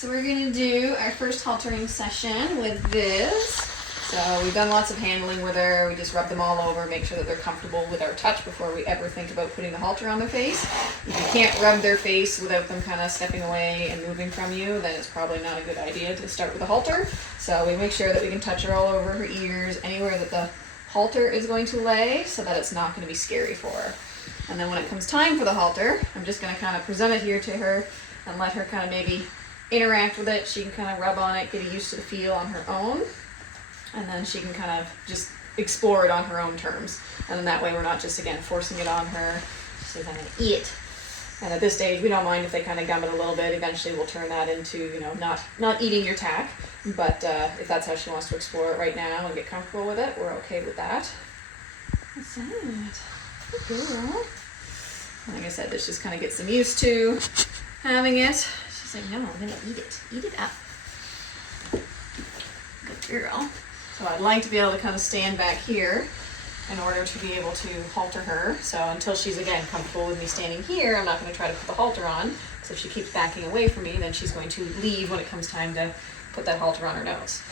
So we're gonna do our first haltering session with Viz. So we've done lots of handling with her. We just rub them all over, make sure that they're comfortable with our touch before we ever think about putting the halter on their face. If you can't rub their face without them kind of stepping away and moving from you, then it's probably not a good idea to start with a halter. So we make sure that we can touch her all over her ears, anywhere that the halter is going to lay, so that it's not going to be scary for her. And then when it comes time for the halter, I'm just going to kind of present it here to her and let her kind of maybe interact with it. She can kind of rub on it, get used to the feel on her own. And then she can kind of just explore it on her own terms. And then that way we're not just, again, forcing it on her. She says, I'm going to eat it. And at this stage, we don't mind if they kind of gum it a little bit. Eventually we'll turn that into, you know, not eating your tack. But if that's how she wants to explore it right now and get comfortable with it, we're okay with that. What's that? Good girl. And like I said, this just kind of gets them used to having it. She's like, no, I'm going to eat it. Eat it up. Good girl. So I'd like to be able to kind of stand back here in order to be able to halter her. So until she's, again, comfortable with me standing here, I'm not going to try to put the halter on. So if she keeps backing away from me, then she's going to leave when it comes time to put that halter on her nose.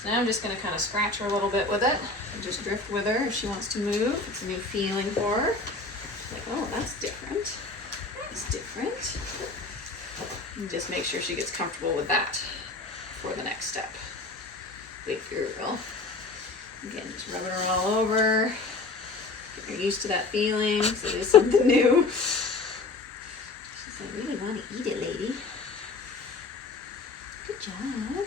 So now I'm just going to kind of scratch her a little bit with it and just drift with her if she wants to move. It's a new feeling for her. Like, oh, that's different. That's different. And just make sure she gets comfortable with that for the next step. Good girl. Again, just rubbing her all over. Get her used to that feeling, so it is something new. She's like, I really want to eat it, lady. Good job.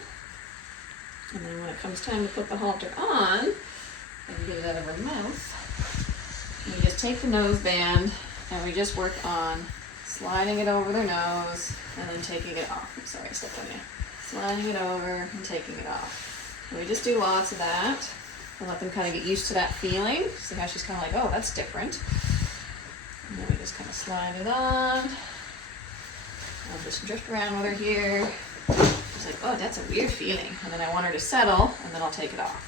And then when it comes time to put the halter on, and get it out of her mouth, we just take the nose band and we just work on sliding it over their nose and then taking it off. I'm sorry, I stepped on you. Sliding it over and taking it off. We just do lots of that and let them kind of get used to that feeling. See how she's kind of like, oh, that's different. And then we just kind of slide it on. I'll just drift around with her here. She's like, oh, that's a weird feeling. And then I want her to settle, and then I'll take it off.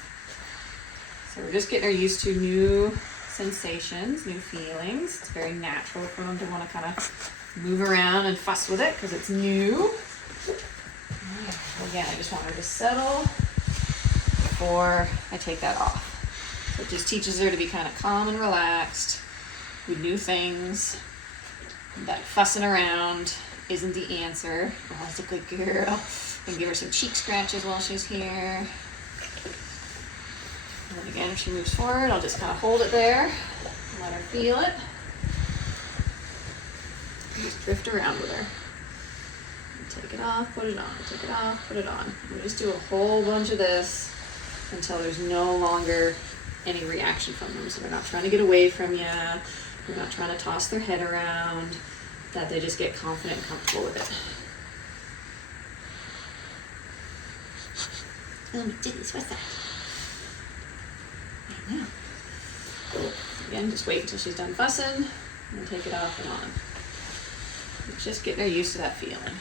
So we're just getting her used to new sensations, new feelings. It's very natural for them to want to kind of move around and fuss with it because it's new. Again, I just want her to settle before I take that off. So it just teaches her to be kind of calm and relaxed with new things. That fussing around isn't the answer. Oh, that's a good girl. And give her some cheek scratches while she's here. And then again, if she moves forward, I'll just kind of hold it there and let her feel it. And just drift around with her. Take it off, put it on, take it off, put it on. We just do a whole bunch of this until there's no longer any reaction from them. So they're not trying to get away from you, they're not trying to toss their head around, that they just get confident and comfortable with it. Oh my goodness, what's that? I know. Again, just wait until she's done fussing, and then take it off and on. Just getting her used to that feeling.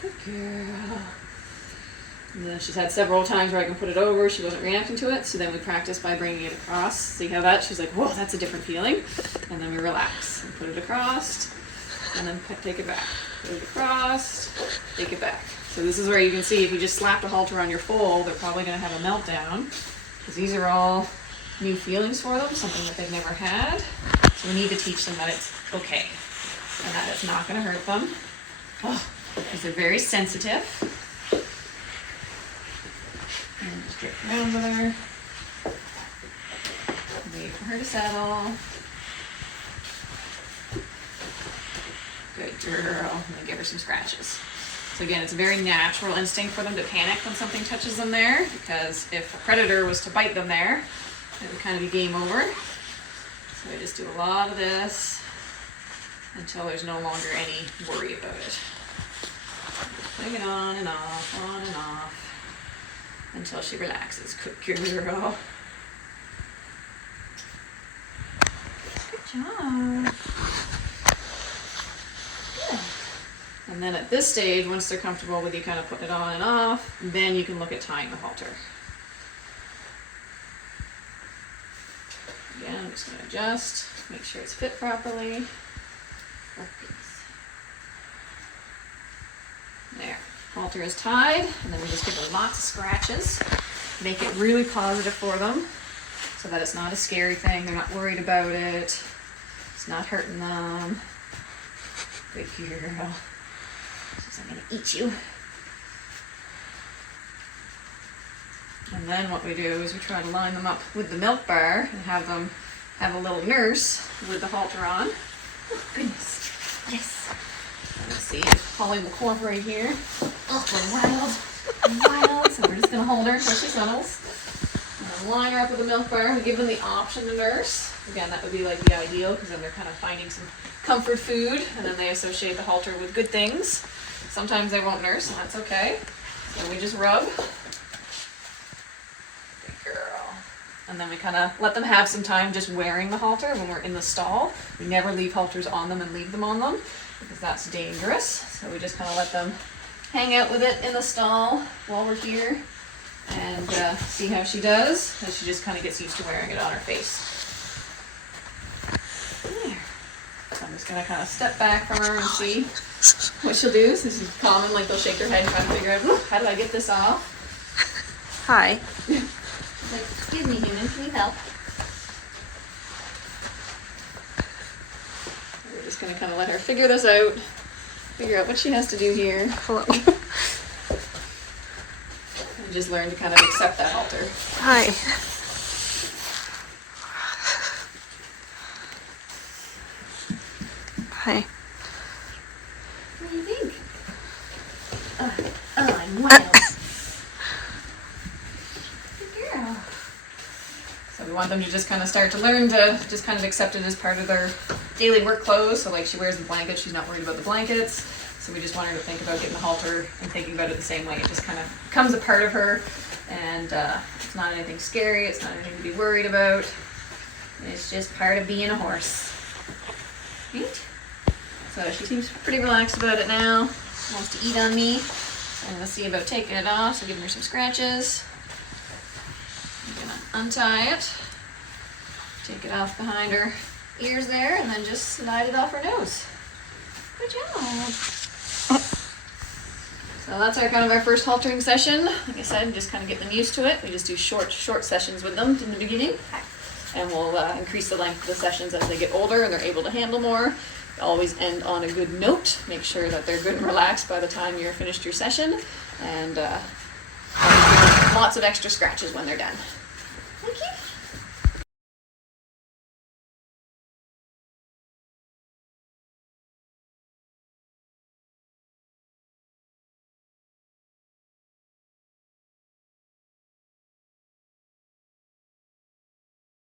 Good girl. And then she's had several times where I can put it over. She wasn't reacting to it. So then we practice by bringing it across. See how that? She's like, whoa, that's a different feeling. And then we relax and put it across and then take it back. Put it across, take it back. So this is where you can see if you just slapped a halter on your foal, they're probably going to have a meltdown because these are all new feelings for them, something that they've never had. So we need to teach them that it's okay and that it's not going to hurt them. Oh, because they're very sensitive. And just drift around with her. Wait for her to settle. Good girl. And then give her some scratches. So again, it's a very natural instinct for them to panic when something touches them there, because if a predator was to bite them there, it would kind of be game over. So I just do a lot of this until there's no longer any worry about it. Putting it on and off, until she relaxes. Good girl. Good job. Good. And then at this stage, once they're comfortable with you kind of putting it on and off, then you can look at tying the halter. Again, I'm just going to adjust, make sure it's fit properly. Focus. Halter is tied, and then we just give them lots of scratches. Make it really positive for them so that it's not a scary thing. They're not worried about it. It's not hurting them. Good girl. I'm gonna eat you. And then what we do is we try to line them up with the milk bar and have them have a little nurse with the halter on. Oh, goodness. Yes. Let's see, Holly will cooperate here. Oh, we're wild. So we're just gonna hold her until she settles. And then line her up with the milk bar. We give them the option to nurse. Again, that would be like the ideal because then they're kind of finding some comfort food, and then they associate the halter with good things. Sometimes they won't nurse, and that's okay. So we just rub. Good girl. And then we kind of let them have some time just wearing the halter when we're in the stall. We never leave halters on them and leave them on them because that's dangerous. So we just kind of let them hang out with it in the stall while we're here and see how she does as she just kind of gets used to wearing it on her face. There. So I'm just going to kind of step back from her and see what she'll do. So this is common, like they'll shake their head and try to figure out, how do I get this off? Hi. Like, excuse me, human, can you help? We're just going to kind of let her figure this out, figure out what she has to do here. Hello. And just learn to kind of accept that halter. Hi. Hi. What do you think? I'm wild. Good girl. So we want them to just kind of start to learn to just kind of accept it as part of their daily work clothes. So like she wears the blanket, she's not worried about the blankets. So we just want her to think about getting the halter and thinking about it the same way. It just kind of becomes a part of her, and it's not anything scary, it's not anything to be worried about. It's just part of being a horse. Right? So she seems pretty relaxed about it now. Wants to eat on me. So I'm going to see about taking it off, so giving her some scratches. I'm going to untie it, take it off behind her ears there, and then just slide it off her nose. Good job. So that's our kind of our first haltering session. Like I said, just kind of get them used to it. We just do short sessions with them in the beginning, and we'll increase the length of the sessions as they get older and they're able to handle more. Always end on a good note. Make sure that they're good and relaxed by the time you're finished your session, and lots of extra scratches when they're done.